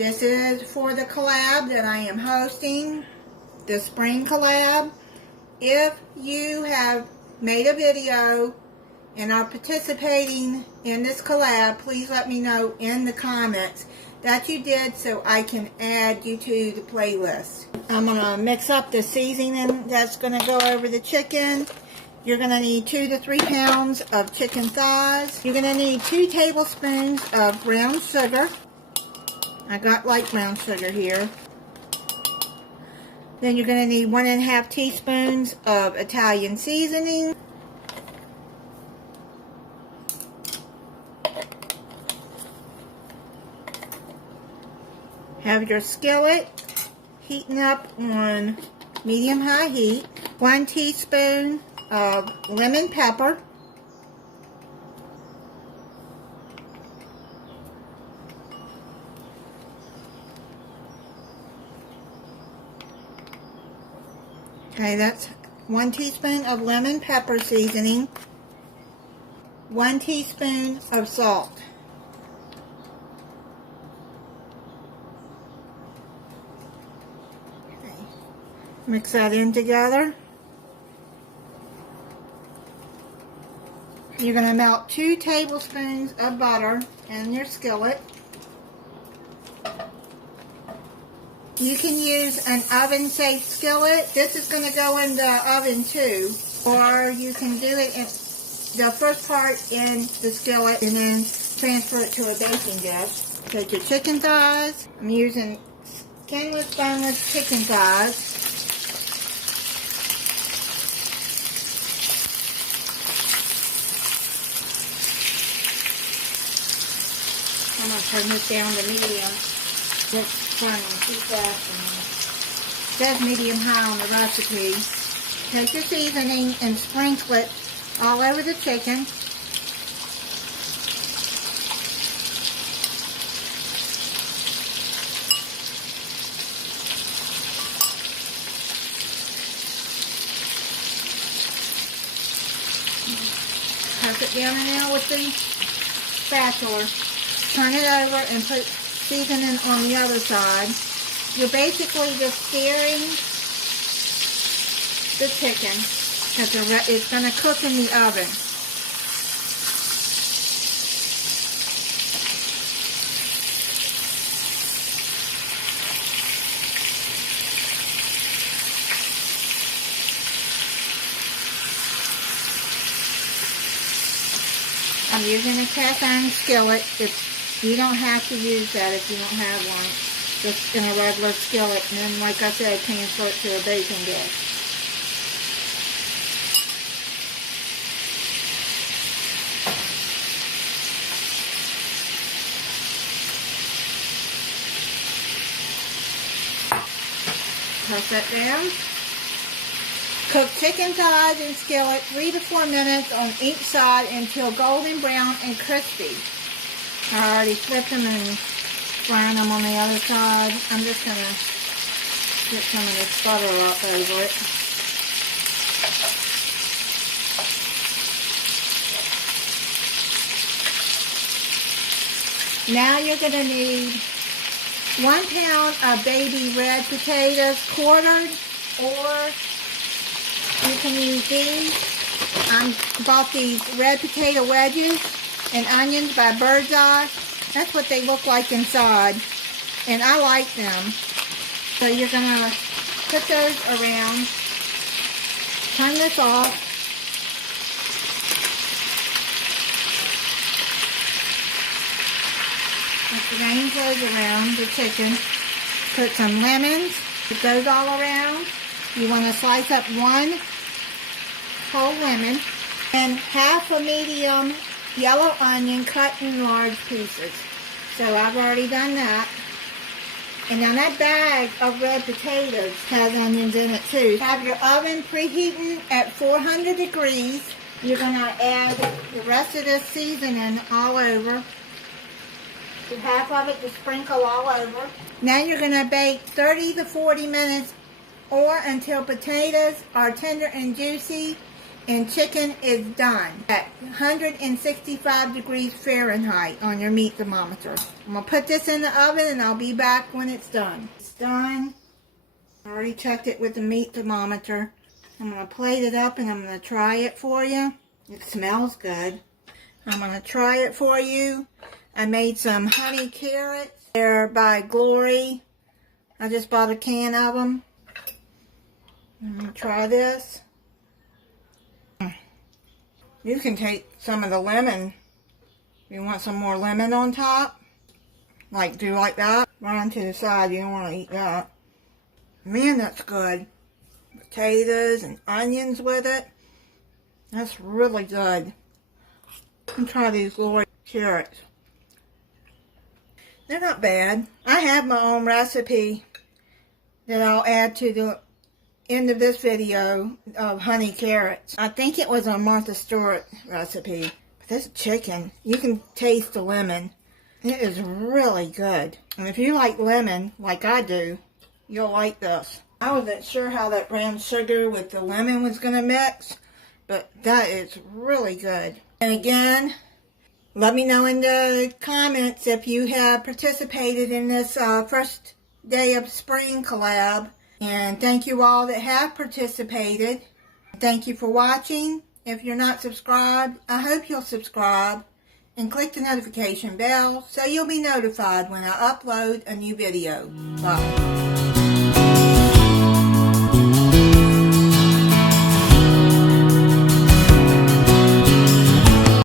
This is for the collab that I am hosting, the Spring Collab. If you have made a video and are participating in this collab, please let me know in the comments that you did so I can add you to the playlist. I'm going to mix up the seasoning that's going to go over the chicken. You're going to need 2 to 3 pounds of chicken thighs. You're going to need 2 tablespoons of brown sugar. I got light brown sugar here. Then you're going to need 1½ teaspoons of Italian seasoning. Have your skillet heating up on medium-high heat. 1 teaspoon of lemon pepper. Okay, that's 1 teaspoon of lemon pepper seasoning. 1 teaspoon of salt. Okay. Mix that in together. You're going to melt 2 tablespoons of butter in your skillet. You can use an oven-safe skillet. This is going to go in the oven too. Or you can do it in the first part in the skillet and then transfer it to a baking dish. Take your chicken thighs. I'm using skinless, boneless chicken thighs. I'm going to turn this down to medium. Just turning too fast. It says medium high on the recipe. Take your seasoning and sprinkle it all over the chicken. Press it down and out with the spatula. Turn it over and put seasoning on the other side. You're basically just searing the chicken because it's going to cook in the oven. I'm using a cast iron skillet. You don't have to use that if you don't have one. Just in a regular skillet, and then, like I said, transfer it to a baking dish. Press that down. Cook chicken thighs in skillet 3 to 4 minutes on each side until golden brown and crispy. I already flipped them and frying them on the other side. I'm just going to get some of this butter up over it. Now you're going to need 1 pound of baby red potatoes quartered, or you can use these. I bought these red potato wedges and onions by Bird's Eye. That's what they look like inside, and I like them. So you're going to put those around. Turn this off. Put the range those around the chicken. Put some lemons. Put those all around. You want to slice up 1 whole lemon and half a medium yellow onion cut in large pieces. So I've already done that. And now that bag of red potatoes has onions in it too. Have your oven preheating at 400 degrees. You're going to add the rest of this seasoning all over. Half of it to sprinkle all over. Now you're going to bake 30 to 40 minutes or until potatoes are tender and juicy and chicken is done at 165 degrees Fahrenheit on your meat thermometer. I'm going to put this in the oven and I'll be back when it's done. It's done. I already checked it with the meat thermometer. I'm going to plate it up and I'm going to try it for you. It smells good. I'm going to try it for you. I made some honey carrots. They're by Glory. I just bought a can of them. I'm going to try this. You can take some of the lemon. You want some more lemon on top? Like, do like that. Run to the side. You don't want to eat that. Man, that's good. Potatoes and onions with it. That's really good. You can try these Glory carrots. They're not bad. I have my own recipe that I'll add to the end of this video of honey carrots. I think it was a Martha Stewart recipe. But this chicken, you can taste the lemon. It is really good. And if you like lemon, like I do, you'll like this. I wasn't sure how that brown sugar with the lemon was going to mix, but that is really good. And again, let me know in the comments if you have participated in this first day of Spring Collab. And thank you all that have participated. Thank you for watching. If you're not subscribed, I hope you'll subscribe and click the notification bell so you'll be notified when I upload a new video. Bye.